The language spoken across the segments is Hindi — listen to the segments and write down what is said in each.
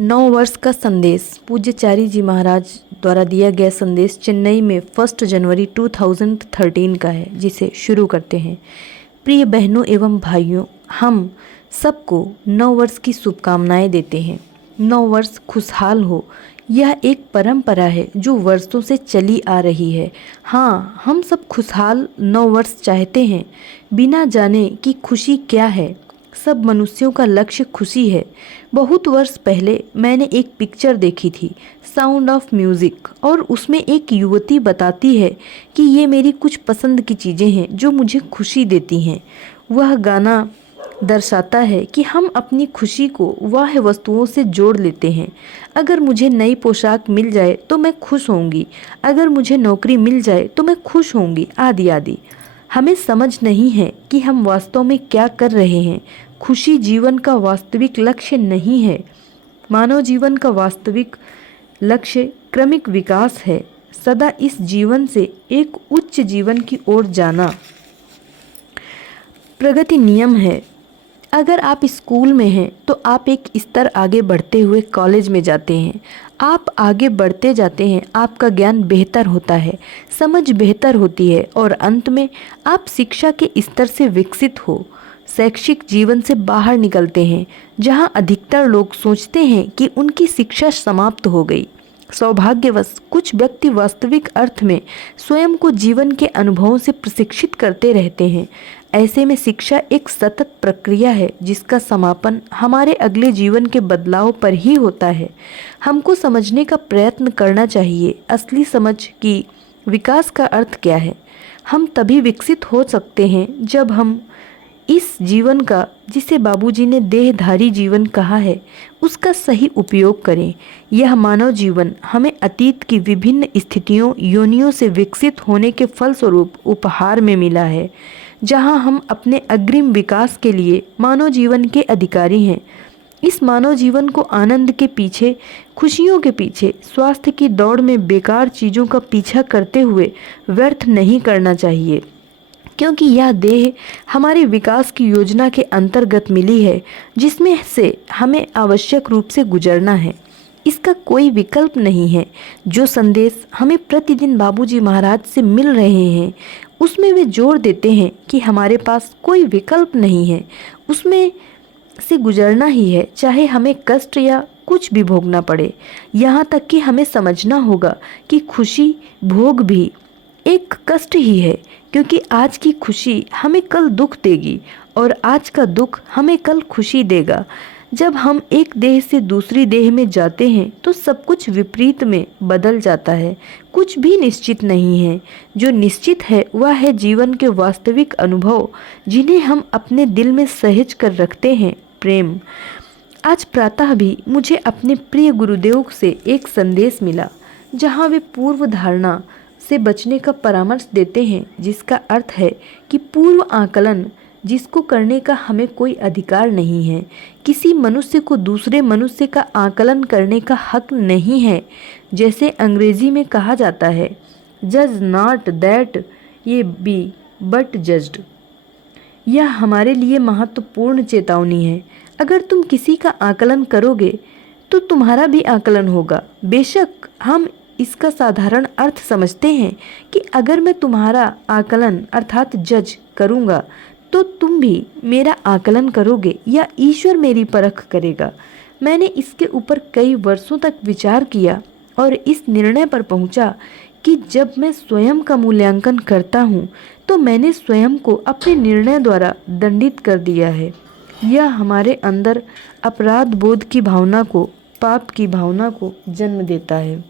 नौ वर्ष का संदेश। पूज्यचारी जी महाराज द्वारा दिया गया संदेश चेन्नई में 1 जनवरी 2013 का है, जिसे शुरू करते हैं। प्रिय बहनों एवं भाइयों, हम सबको नौ वर्ष की शुभकामनाएं देते हैं। नौ वर्ष खुशहाल हो, यह एक परंपरा है जो वर्षों से चली आ रही है। हाँ, हम सब खुशहाल नौ वर्ष चाहते हैं, बिना जाने कि खुशी क्या है। सब मनुष्यों का लक्ष्य खुशी है। बहुत वर्ष पहले मैंने एक पिक्चर देखी थी, साउंड ऑफ म्यूज़िक, और उसमें एक युवती बताती है कि ये मेरी कुछ पसंद की चीज़ें हैं जो मुझे खुशी देती हैं। वह गाना दर्शाता है कि हम अपनी खुशी को वाह वस्तुओं से जोड़ लेते हैं। अगर मुझे नई पोशाक मिल जाए तो मैं खुश होंगी, अगर मुझे नौकरी मिल जाए तो मैं खुश होंगी, आदि आदि। हमें समझ नहीं है कि हम वास्तव में क्या कर रहे हैं। खुशी जीवन का वास्तविक लक्ष्य नहीं है। मानव जीवन का वास्तविक लक्ष्य क्रमिक विकास है, सदा इस जीवन से एक उच्च जीवन की ओर जाना। प्रगति नियम है। अगर आप स्कूल में हैं तो आप एक स्तर आगे बढ़ते हुए कॉलेज में जाते हैं। आप आगे बढ़ते जाते हैं, आपका ज्ञान बेहतर होता है, समझ बेहतर होती है, और अंत में आप शिक्षा के स्तर से विकसित हो शैक्षिक जीवन से बाहर निकलते हैं, जहां अधिकतर लोग सोचते हैं कि उनकी शिक्षा समाप्त हो गई। सौभाग्यवश कुछ व्यक्ति वास्तविक अर्थ में स्वयं को जीवन के अनुभवों से प्रशिक्षित करते रहते हैं। ऐसे में शिक्षा एक सतत प्रक्रिया है जिसका समापन हमारे अगले जीवन के बदलाव पर ही होता है। हमको समझने का प्रयत्न करना चाहिए असली समझ कि विकास का अर्थ क्या है। हम तभी विकसित हो सकते हैं जब हम इस जीवन का, जिसे बाबूजी ने देहधारी जीवन कहा है, उसका सही उपयोग करें। यह मानव जीवन हमें अतीत की विभिन्न स्थितियों योनियों से विकसित होने के फलस्वरूप उपहार में मिला है, जहां हम अपने अग्रिम विकास के लिए मानव जीवन के अधिकारी हैं। इस मानव जीवन को आनंद के पीछे, खुशियों के पीछे, स्वास्थ्य की दौड़ में बेकार चीज़ों का पीछा करते हुए व्यर्थ नहीं करना चाहिए, क्योंकि यह देह हमारे विकास की योजना के अंतर्गत मिली है, जिसमें से हमें आवश्यक रूप से गुजरना है। इसका कोई विकल्प नहीं है। जो संदेश हमें प्रतिदिन बाबूजी महाराज से मिल रहे हैं, उसमें वे जोर देते हैं कि हमारे पास कोई विकल्प नहीं है, उसमें से गुजरना ही है, चाहे हमें कष्ट या कुछ भी भोगना पड़े। यहाँ तक कि हमें समझना होगा कि खुशी भोग भी एक कष्ट ही है, क्योंकि आज की खुशी हमें कल दुख देगी और आज का दुख हमें कल खुशी देगा। जब हम एक देह से दूसरी देह में जाते हैं तो सब कुछ विपरीत में बदल जाता है। कुछ भी निश्चित नहीं है। जो निश्चित है वह है जीवन के वास्तविक अनुभव, जिन्हें हम अपने दिल में सहेज कर रखते हैं, प्रेम। आज प्रातः भी मुझे अपने प्रिय गुरुदेव से एक संदेश मिला, जहाँ वे पूर्व धारणा से बचने का परामर्श देते हैं, जिसका अर्थ है कि पूर्व आकलन जिसको करने का हमें कोई अधिकार नहीं है। किसी मनुष्य को दूसरे मनुष्य का आकलन करने का हक नहीं है। जैसे अंग्रेजी में कहा जाता है, जज नॉट दैट ये बी बट जज्ड। यह हमारे लिए महत्वपूर्ण चेतावनी है। अगर तुम किसी का आकलन करोगे तो तुम्हारा भी आकलन होगा। बेशक हम इसका साधारण अर्थ समझते हैं कि अगर मैं तुम्हारा आकलन अर्थात जज करूँगा तो तुम भी मेरा आकलन करोगे या ईश्वर मेरी परख करेगा। मैंने इसके ऊपर कई वर्षों तक विचार किया और इस निर्णय पर पहुंचा कि जब मैं स्वयं का मूल्यांकन करता हूं तो मैंने स्वयं को अपने निर्णय द्वारा दंडित कर दिया है। यह हमारे अंदर अपराध बोध की भावना को, पाप की भावना को जन्म देता है,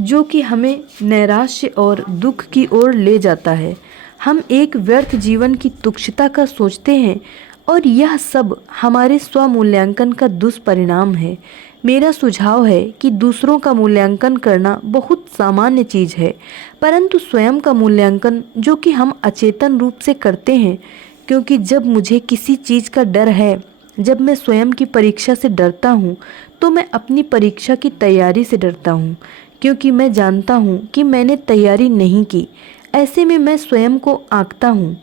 जो कि हमें नैराश्य और दुख की ओर ले जाता है। हम एक व्यर्थ जीवन की तुच्छता का सोचते हैं और यह सब हमारे स्वमूल्यांकन का दुष्परिणाम है। मेरा सुझाव है कि दूसरों का मूल्यांकन करना बहुत सामान्य चीज़ है, परंतु स्वयं का मूल्यांकन जो कि हम अचेतन रूप से करते हैं, क्योंकि जब मुझे किसी चीज़ का डर है, जब मैं स्वयं की परीक्षा से डरता हूँ, तो मैं अपनी परीक्षा की तैयारी से डरता हूँ, क्योंकि मैं जानता हूँ कि मैंने तैयारी नहीं की। ऐसे में मैं स्वयं को आंकता हूँ।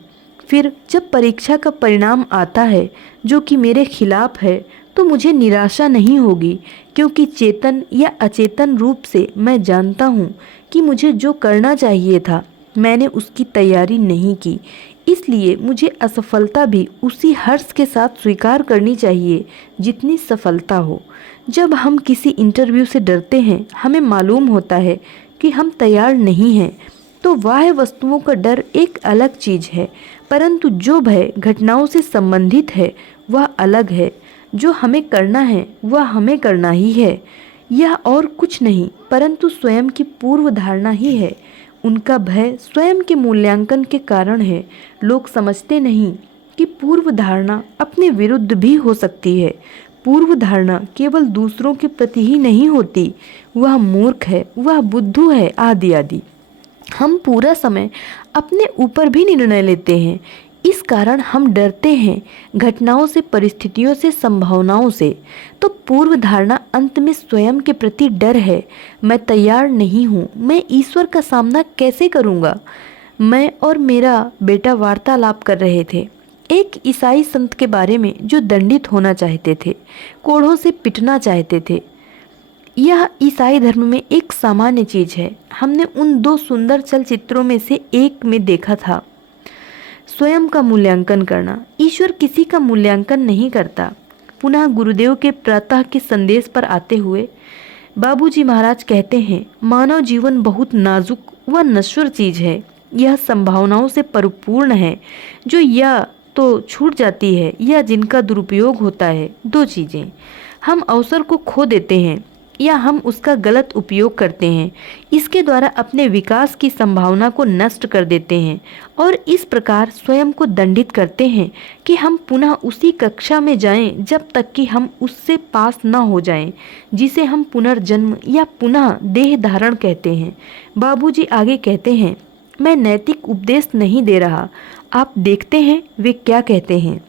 फिर जब परीक्षा का परिणाम आता है जो कि मेरे खिलाफ है, तो मुझे निराशा नहीं होगी, क्योंकि चेतन या अचेतन रूप से मैं जानता हूँ कि मुझे जो करना चाहिए था मैंने उसकी तैयारी नहीं की। इसलिए मुझे असफलता भी उसी हर्ष के साथ स्वीकार करनी चाहिए जितनी सफलता हो। जब हम किसी इंटरव्यू से डरते हैं, हमें मालूम होता है कि हम तैयार नहीं हैं, तो बाह्य वस्तुओं का डर एक अलग चीज़ है, परंतु जो भय घटनाओं से संबंधित है वह अलग है। जो हमें करना है वह हमें करना ही है। यह और कुछ नहीं परंतु स्वयं की पूर्व धारणा ही है। उनका भय स्वयं के मूल्यांकन के कारण है। लोग समझते नहीं कि पूर्व धारणा अपने विरुद्ध भी हो सकती है। पूर्व धारणा केवल दूसरों के प्रति ही नहीं होती, वह मूर्ख है, वह बुद्धू है, आदि आदि। हम पूरा समय अपने ऊपर भी निर्णय लेते हैं। इस कारण हम डरते हैं, घटनाओं से, परिस्थितियों से, संभावनाओं से। तो पूर्व धारणा अंत में स्वयं के प्रति डर है। मैं तैयार नहीं हूँ, मैं ईश्वर का सामना कैसे करूँगा। मैं और मेरा बेटा वार्तालाप कर रहे थे एक ईसाई संत के बारे में जो दंडित होना चाहते थे, कोड़ों से पिटना चाहते थे। यह ईसाई धर्म में एक सामान्य चीज है। हमने उन दो सुंदर चलचित्रों में से एक में देखा था स्वयं का मूल्यांकन करना। ईश्वर किसी का मूल्यांकन नहीं करता। पुनः गुरुदेव के प्रातः के संदेश पर आते हुए बाबूजी महाराज कहते हैं, मानव जीवन बहुत नाजुक व नश्वर चीज है। यह संभावनाओं से परिपूर्ण है, जो या तो छूट जाती है या जिनका दुरुपयोग होता है। दो चीजें, हम अवसर को खो देते हैं या हम उसका गलत उपयोग करते हैं। इसके द्वारा अपने विकास की संभावना को नष्ट कर देते हैं और इस प्रकार स्वयं को दंडित करते हैं कि हम पुनः उसी कक्षा में जाएं जब तक कि हम उससे पास न हो जाएं, जिसे हम पुनर्जन्म या पुनः देह धारण कहते हैं। बाबूजी आगे कहते हैं, मैं नैतिक उपदेश नहीं दे रहा। आप देखते हैं वे क्या कहते हैं।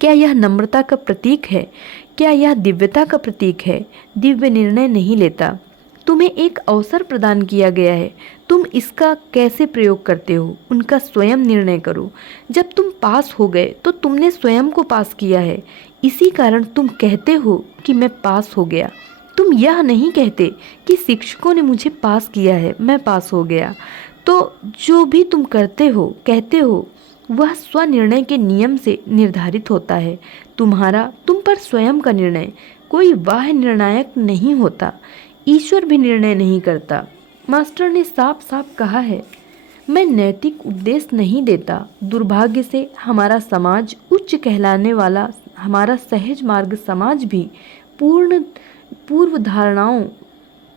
क्या यह नम्रता का प्रतीक है? क्या यह दिव्यता का प्रतीक है? दिव्य निर्णय नहीं लेता। तुम्हें एक अवसर प्रदान किया गया है, तुम इसका कैसे प्रयोग करते हो उनका स्वयं निर्णय करो। जब तुम पास हो गए तो तुमने स्वयं को पास किया है। इसी कारण तुम कहते हो कि मैं पास हो गया। तुम यह नहीं कहते कि शिक्षकों ने मुझे पास किया है, मैं पास हो गया। तो जो भी तुम करते हो, कहते हो, वह स्वनिर्णय के नियम से निर्धारित होता है। तुम्हारा तुम पर स्वयं का निर्णय, कोई बाह्य निर्णायक नहीं होता। ईश्वर भी निर्णय नहीं करता। मास्टर ने साफ साफ कहा है, मैं नैतिक उपदेश नहीं देता। दुर्भाग्य से हमारा समाज, उच्च कहलाने वाला हमारा सहज मार्ग समाज भी पूर्व धारणाओं,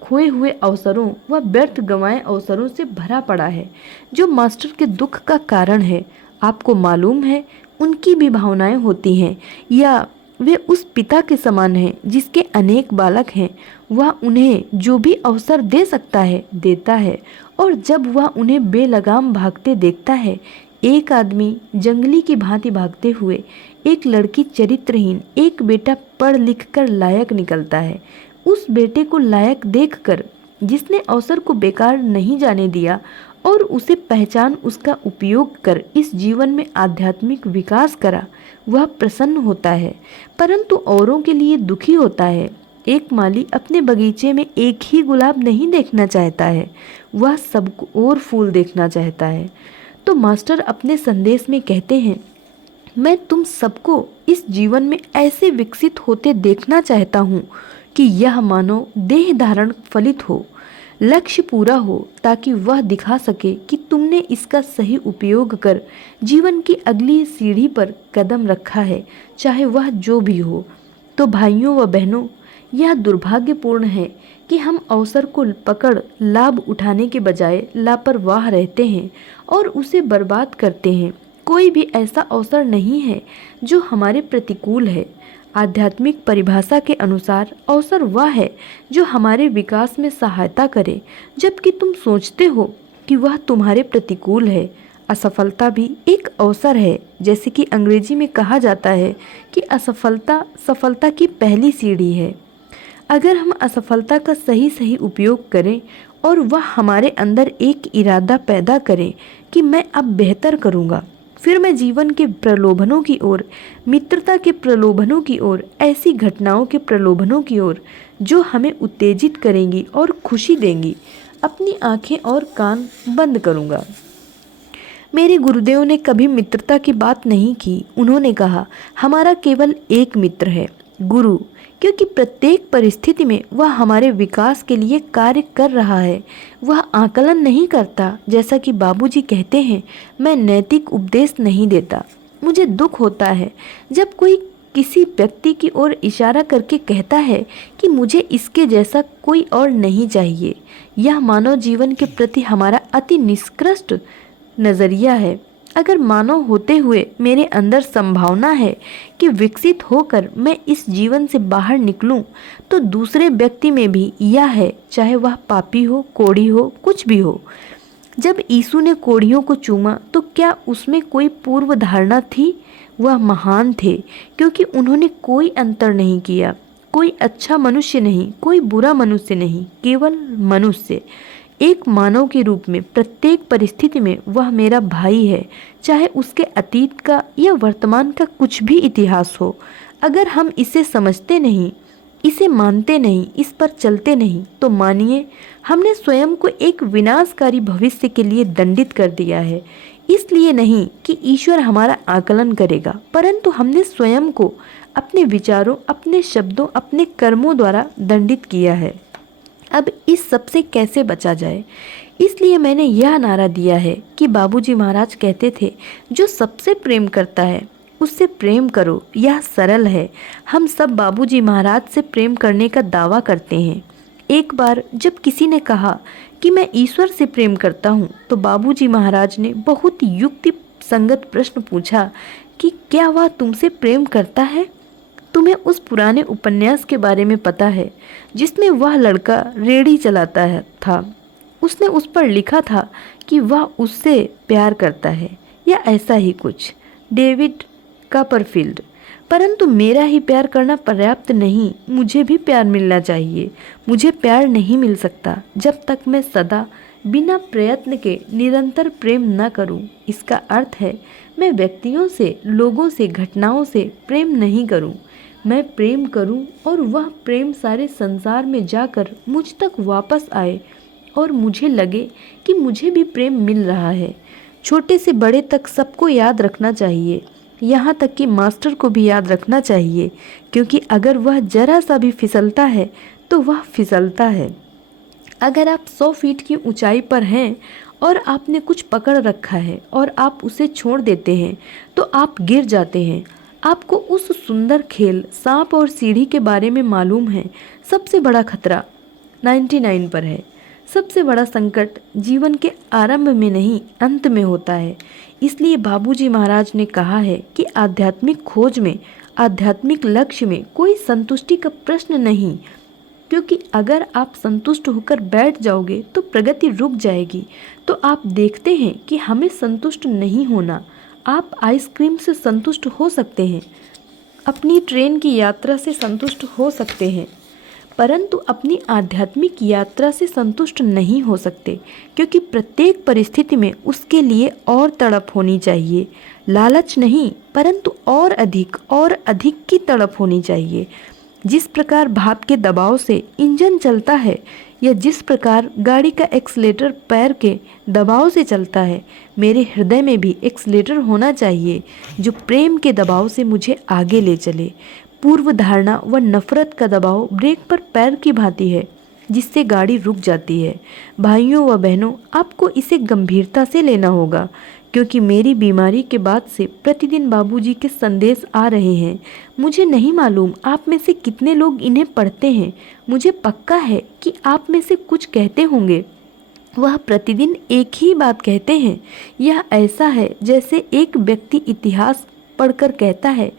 खोए हुए अवसरों व व्यर्थ गंवाए अवसरों से भरा पड़ा है, जो मास्टर के दुख का कारण है। आपको मालूम है, उनकी भी भावनाएं होती हैं, या वे उस पिता के समान हैं जिसके अनेक बालक हैं। वह उन्हें जो भी अवसर दे सकता है देता है, और जब वह उन्हें बेलगाम भागते देखता है, एक आदमी जंगली की भांति भागते हुए, एक लड़की चरित्रहीन, एक बेटा पढ़ लिख कर लायक निकलता है। उस बेटे को लायक देखकर, जिसने अवसर को बेकार नहीं जाने दिया और उसे पहचान उसका उपयोग कर इस जीवन में आध्यात्मिक विकास करा, वह प्रसन्न होता है, परंतु औरों के लिए दुखी होता है। एक माली अपने बगीचे में एक ही गुलाब नहीं देखना चाहता है, वह सबको और फूल देखना चाहता है। तो मास्टर अपने संदेश में कहते हैं, मैं तुम सबको इस जीवन में ऐसे विकसित होते देखना चाहता हूँ कि यह मानव देह धारण फलित हो, लक्ष्य पूरा हो, ताकि वह दिखा सके कि तुमने इसका सही उपयोग कर जीवन की अगली सीढ़ी पर कदम रखा है, चाहे वह जो भी हो। तो भाइयों व बहनों, यह दुर्भाग्यपूर्ण है कि हम अवसर को पकड़ लाभ उठाने के बजाय लापरवाह रहते हैं और उसे बर्बाद करते हैं। कोई भी ऐसा अवसर नहीं है जो हमारे प्रतिकूल है। आध्यात्मिक परिभाषा के अनुसार अवसर वह है जो हमारे विकास में सहायता करे, जबकि तुम सोचते हो कि वह तुम्हारे प्रतिकूल है। असफलता भी एक अवसर है। जैसे कि अंग्रेजी में कहा जाता है कि असफलता सफलता की पहली सीढ़ी है। अगर हम असफलता का सही उपयोग करें और वह हमारे अंदर एक इरादा पैदा करें कि मैं अब बेहतर करूँगा, फिर मैं जीवन के प्रलोभनों की ओर, मित्रता के प्रलोभनों की ओर, ऐसी घटनाओं के प्रलोभनों की ओर जो हमें उत्तेजित करेंगी और खुशी देंगी, अपनी आंखें और कान बंद करूँगा। मेरे गुरुदेव ने कभी मित्रता की बात नहीं की। उन्होंने कहा, हमारा केवल एक मित्र है, गुरु, क्योंकि प्रत्येक परिस्थिति में वह हमारे विकास के लिए कार्य कर रहा है। वह आकलन नहीं करता। जैसा कि बाबूजी कहते हैं, मैं नैतिक उपदेश नहीं देता। मुझे दुख होता है जब कोई किसी व्यक्ति की ओर इशारा करके कहता है कि मुझे इसके जैसा कोई और नहीं चाहिए। यह मानव जीवन के प्रति हमारा अति निष्कृष्ट नज़रिया है। अगर मानव होते हुए मेरे अंदर संभावना है कि विकसित होकर मैं इस जीवन से बाहर निकलूं, तो दूसरे व्यक्ति में भी यह है, चाहे वह पापी हो, कोढ़ी हो, कुछ भी हो। जब यीशु ने कोढ़ियों को चूमा तो क्या उसमें कोई पूर्व धारणा थी? वह महान थे क्योंकि उन्होंने कोई अंतर नहीं किया। कोई अच्छा मनुष्य नहीं, कोई बुरा मनुष्य नहीं, केवल मनुष्य। एक मानव के रूप में प्रत्येक परिस्थिति में वह मेरा भाई है, चाहे उसके अतीत का या वर्तमान का कुछ भी इतिहास हो। अगर हम इसे समझते नहीं, इसे मानते नहीं, इस पर चलते नहीं, तो मानिए हमने स्वयं को एक विनाशकारी भविष्य के लिए दंडित कर दिया है। इसलिए नहीं कि ईश्वर हमारा आकलन करेगा, परंतु हमने स्वयं को अपने विचारों, अपने शब्दों, अपने कर्मों द्वारा दंडित किया है। अब इस सब से कैसे बचा जाए? इसलिए मैंने यह नारा दिया है कि बाबूजी महाराज कहते थे, जो सबसे प्रेम करता है उससे प्रेम करो। यह सरल है। हम सब बाबूजी महाराज से प्रेम करने का दावा करते हैं। एक बार जब किसी ने कहा कि मैं ईश्वर से प्रेम करता हूँ, तो बाबूजी महाराज ने बहुत युक्ति संगत प्रश्न पूछा कि क्या वह तुमसे प्रेम करता है? तुम्हें उस पुराने उपन्यास के बारे में पता है जिसमें वह लड़का रेड़ी चलाता था। उसने उस पर लिखा था कि वह उससे प्यार करता है, या ऐसा ही कुछ, डेविड कॉपरफील्ड। परंतु मेरा ही प्यार करना पर्याप्त नहीं, मुझे भी प्यार मिलना चाहिए। मुझे प्यार नहीं मिल सकता जब तक मैं सदा बिना प्रयत्न के निरंतर प्रेम न करूं। इसका अर्थ है मैं व्यक्तियों से, लोगों से, घटनाओं से प्रेम नहीं करूं। मैं प्रेम करूं और वह प्रेम सारे संसार में जाकर मुझ तक वापस आए और मुझे लगे कि मुझे भी प्रेम मिल रहा है। छोटे से बड़े तक सबको याद रखना चाहिए, यहाँ तक कि मास्टर को भी याद रखना चाहिए, क्योंकि अगर वह जरा सा भी फिसलता है तो वह फिसलता है। अगर आप 100 फीट की ऊंचाई पर हैं और आपने कुछ पकड़ रखा है और आप उसे छोड़ देते हैं तो आप गिर जाते हैं। आपको उस सुंदर खेल सांप और सीढ़ी के बारे में मालूम है। सबसे बड़ा खतरा 99 पर है। सबसे बड़ा संकट जीवन के आरंभ में नहीं, अंत में होता है। इसलिए बाबूजी महाराज ने कहा है कि आध्यात्मिक खोज में, आध्यात्मिक लक्ष्य में कोई संतुष्टि का प्रश्न नहीं, क्योंकि अगर आप संतुष्ट होकर बैठ जाओगे तो प्रगति रुक जाएगी। तो आप देखते हैं कि हमें संतुष्ट नहीं होना। आप आइसक्रीम से संतुष्ट हो सकते हैं, अपनी ट्रेन की यात्रा से संतुष्ट हो सकते हैं, परंतु अपनी आध्यात्मिक यात्रा से संतुष्ट नहीं हो सकते, क्योंकि प्रत्येक परिस्थिति में उसके लिए और तड़प होनी चाहिए। लालच नहीं, परंतु और अधिक की तड़प होनी चाहिए। जिस प्रकार भाप के दबाव से इंजन चलता है, या जिस प्रकार गाड़ी का एक्सीलेटर पैर के दबाव से चलता है, मेरे हृदय में भी एक्सीलेटर होना चाहिए जो प्रेम के दबाव से मुझे आगे ले चले। पूर्व धारणा व नफरत का दबाव ब्रेक पर पैर की भांति है, जिससे गाड़ी रुक जाती है। भाइयों व बहनों, आपको इसे गंभीरता से लेना होगा, क्योंकि मेरी बीमारी के बाद से प्रतिदिन बाबूजी के संदेश आ रहे हैं। मुझे नहीं मालूम आप में से कितने लोग इन्हें पढ़ते हैं। मुझे पक्का है कि आप में से कुछ कहते होंगे। वह प्रतिदिन एक ही बात कहते हैं। यह ऐसा है जैसे एक व्यक्ति इतिहास पढ़कर कहता है,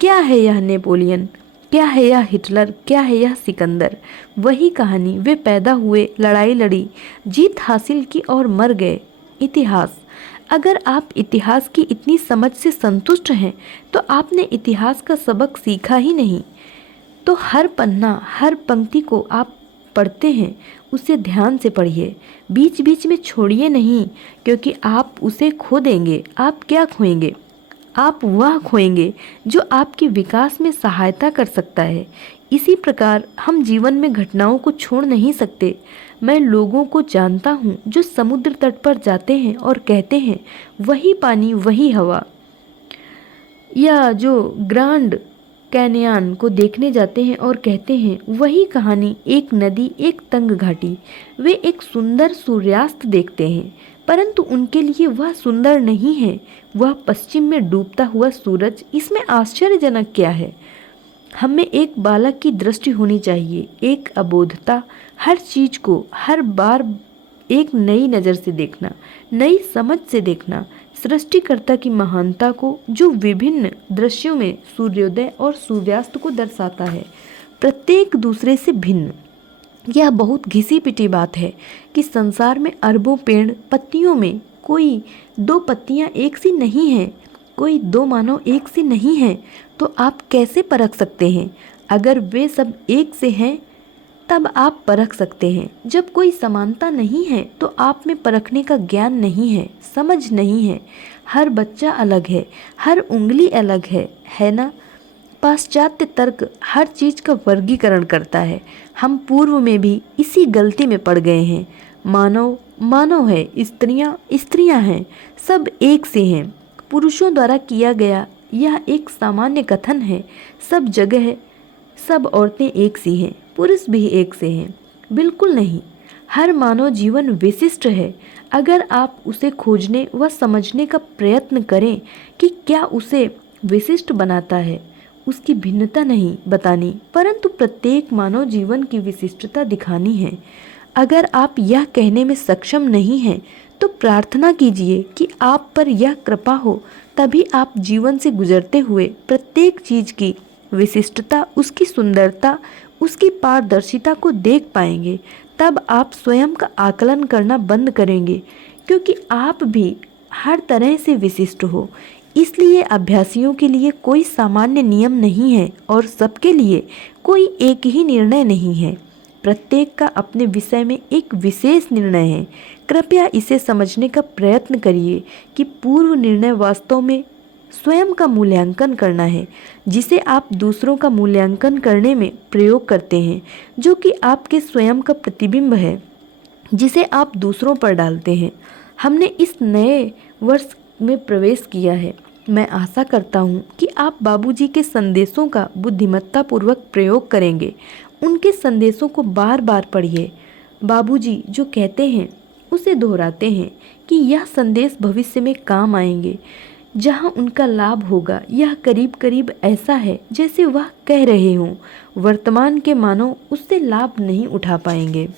क्या है यह नेपोलियन, क्या है यह हिटलर, क्या है यह सिकंदर। वही कहानी, वे पैदा हुए, लड़ाई लड़ी, जीत हासिल की और मर गए। इतिहास। अगर आप इतिहास की इतनी समझ से संतुष्ट हैं तो आपने इतिहास का सबक सीखा ही नहीं। तो हर पन्ना, हर पंक्ति को आप पढ़ते हैं उसे ध्यान से पढ़िए, बीच बीच में छोड़िए नहीं, क्योंकि आप उसे खो देंगे। आप क्या खोएंगे? आप वह खोएंगे जो आपके विकास में सहायता कर सकता है। इसी प्रकार हम जीवन में घटनाओं को छोड़ नहीं सकते। मैं लोगों को जानता हूँ जो समुद्र तट पर जाते हैं और कहते हैं वही पानी वही हवा, या जो ग्रांड कैन्यन को देखने जाते हैं और कहते हैं वही कहानी, एक नदी एक तंग घाटी। वे एक सुंदर सूर्यास्त देखते हैं, परंतु उनके लिए वह सुंदर नहीं है, वह पश्चिम में डूबता हुआ सूरज। इसमें आश्चर्यजनक क्या है? हमें एक बालक की दृष्टि होनी चाहिए, एक अबोधता, हर चीज को हर बार एक नई नज़र से देखना, नई समझ से देखना, सृष्टिकर्ता की महानता को जो विभिन्न दृश्यों में सूर्योदय और सूर्यास्त को दर्शाता है, प्रत्येक दूसरे से भिन्न। यह बहुत घिसी पिटी बात है कि संसार में अरबों पेड़ पत्तियों में कोई दो पत्तियां एक सी नहीं हैं, कोई दो मानव एक सी नहीं हैं। तो आप कैसे परख सकते हैं? अगर वे सब एक से हैं तब आप परख सकते हैं। जब कोई समानता नहीं है तो आप में परखने का ज्ञान नहीं है, समझ नहीं है। हर बच्चा अलग है, हर उंगली अलग है ना? पाश्चात्य तर्क हर चीज का वर्गीकरण करता है। हम पूर्व में भी इसी गलती में पड़ गए हैं। मानव मानव है, स्त्रियां स्त्रियां हैं, सब एक से हैं। पुरुषों द्वारा किया गया यह एक सामान्य कथन है। सब जगह सब औरतें एक सी हैं, पुरुष भी एक से हैं। बिल्कुल नहीं, हर मानव जीवन विशिष्ट है। अगर आप उसे खोजने व समझने का प्रयत्न करें कि क्या उसे विशिष्ट बनाता है, उसकी भिन्नता नहीं बतानी, परंतु प्रत्येक मानव जीवन की विशिष्टता दिखानी है। अगर आप यह कहने में सक्षम नहीं हैं तो प्रार्थना कीजिए कि आप पर यह कृपा हो, तभी आप जीवन से गुजरते हुए प्रत्येक चीज की विशिष्टता, उसकी सुंदरता, उसकी पारदर्शिता को देख पाएंगे। तब आप स्वयं का आकलन करना बंद करेंगे, क्योंकि आप भी हर तरह से विशिष्ट हो। इसलिए अभ्यासियों के लिए कोई सामान्य नियम नहीं है और सबके लिए कोई एक ही निर्णय नहीं है। प्रत्येक का अपने विषय में एक विशेष निर्णय है। कृपया इसे समझने का प्रयत्न करिए कि पूर्व निर्णय वास्तव में स्वयं का मूल्यांकन करना है, जिसे आप दूसरों का मूल्यांकन करने में प्रयोग करते हैं, जो कि आपके स्वयं का प्रतिबिंब है जिसे आप दूसरों पर डालते हैं। हमने इस नए वर्ष में प्रवेश किया है। मैं आशा करता हूँ कि आप बाबूजी के संदेशों का बुद्धिमत्तापूर्वक प्रयोग करेंगे। उनके संदेशों को बार बार पढ़िए। बाबूजी जो कहते हैं उसे दोहराते हैं कि यह संदेश भविष्य में काम आएंगे, जहाँ उनका लाभ होगा। यह करीब करीब ऐसा है जैसे वह कह रहे हों। वर्तमान के मानव उससे लाभ नहीं उठा पाएंगे,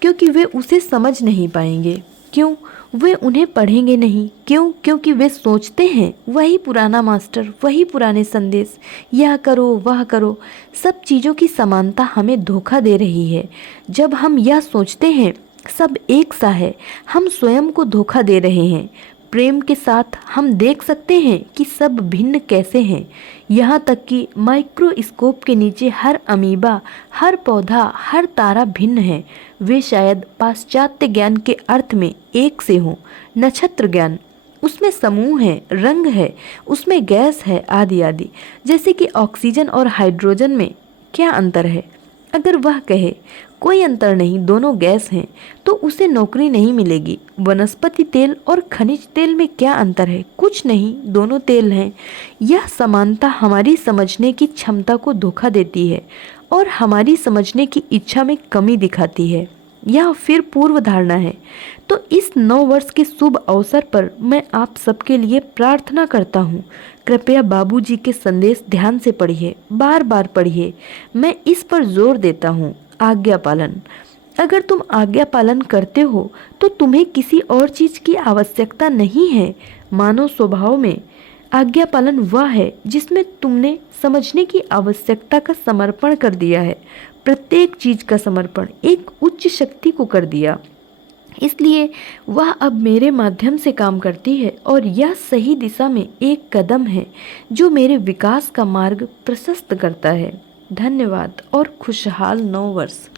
क्योंकि वे उसे समझ नहीं पाएंगे। क्यों? वे उन्हें पढ़ेंगे नहीं। क्यों? क्योंकि वे सोचते हैं वही पुराना मास्टर, वही पुराने संदेश, यह करो वह करो। सब चीज़ों की समानता हमें धोखा दे रही है। जब हम यह सोचते हैं सब एक सा है, हम स्वयं को धोखा दे रहे हैं। प्रेम के साथ हम देख सकते हैं कि सब भिन्न कैसे हैं। यहाँ तक कि माइक्रोस्कोप के नीचे हर अमीबा, हर पौधा, हर तारा भिन्न है। वे शायद पाश्चात्य ज्ञान के अर्थ में एक से हों। नक्षत्र ज्ञान, उसमें समूह है, रंग है, उसमें गैस है, आदि आदि। जैसे कि ऑक्सीजन और हाइड्रोजन में क्या अंतर है? अगर वह कहे कोई अंतर नहीं, दोनों गैस हैं, तो उसे नौकरी नहीं मिलेगी। वनस्पति तेल और खनिज तेल में क्या अंतर है? कुछ नहीं, दोनों तेल हैं। यह समानता हमारी समझने की क्षमता को धोखा देती है और हमारी समझने की इच्छा में कमी दिखाती है। यह फिर पूर्व धारणा है। तो इस नव वर्ष के शुभ अवसर पर मैं आप सबके लिए प्रार्थना करता हूँ। कृपया बाबूजी के संदेश ध्यान से पढ़िए, बार बार पढ़िए। मैं इस पर जोर देता हूँ, आज्ञा पालन। अगर तुम आज्ञा पालन करते हो तो तुम्हें किसी और चीज की आवश्यकता नहीं है। मानव स्वभाव में आज्ञा पालन वह है जिसमें तुमने समझने की आवश्यकता का समर्पण कर दिया है। प्रत्येक चीज का समर्पण एक उच्च शक्ति को कर दिया। इसलिए वह अब मेरे माध्यम से काम करती है और यह सही दिशा में एक कदम है जो मेरे विकास का मार्ग प्रशस्त करता है। धन्यवाद और खुशहाल नव वर्ष।